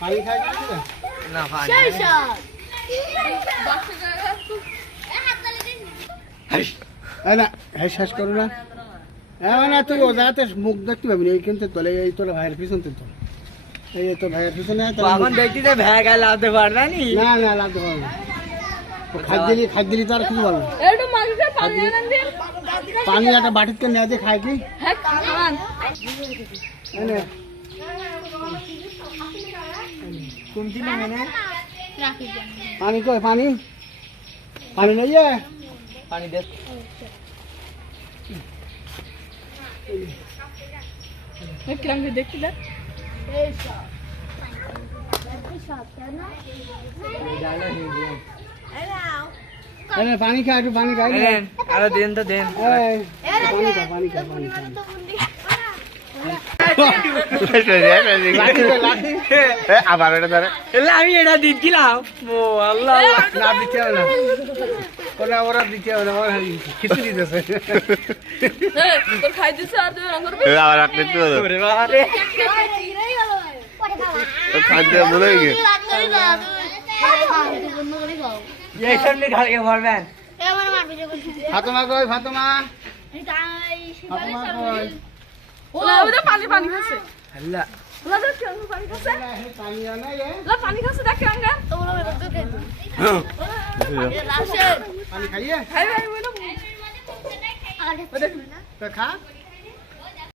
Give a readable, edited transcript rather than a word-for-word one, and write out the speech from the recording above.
পানি খাই না পানি না হ্যাঁ শেষ করো না না তুই ওদাতে মুখ দেখতে পাবি না এইখান থেকে তোলে এই তোর ভাইয়ের পিছন থেকে তোলে এই তো ভাইয়ের পিছনে এখন দেখতে যে ভ্যাগ আর লাভতে পারবে নি না না লাগতে পারবে না খাদ দিলি তো আর কিছু পারবে পানি একটা বাটিতে নিয়ে দিয়ে খাই কি কুমতি না মানে পানি কই পানি পানি নেই পানি দে কিরম দেখতে দেখ পানি খা একটু পানি খাই আরে দেন তো দেন পানি খা আবার এটা ধরে আমি এটা দিচ্ছিলাম ও আল্লাহ না দিতে হবে না ওরা ওরা দিতে হবে না ওরা কিছু দিতেছে তোর খাই দিছে আর তুই রঙ করবি আবার রাখতে তো ওরে বাবা রে খাদ্য বলে গিয়ে এই সামনে ঢালে ভরবেন ফাতেমা কই ফাতেমা ফাতেমা কই ও ওটা পানি পানি খাচ্ছে আল্লাহ লাগা কেন পানি খাচ্ছে পানি আনা লা পানি খাচ্ছে দেখ কেন গা তোমরা তো দে পানি খাইয়ে খাই ভাই বলো তো খা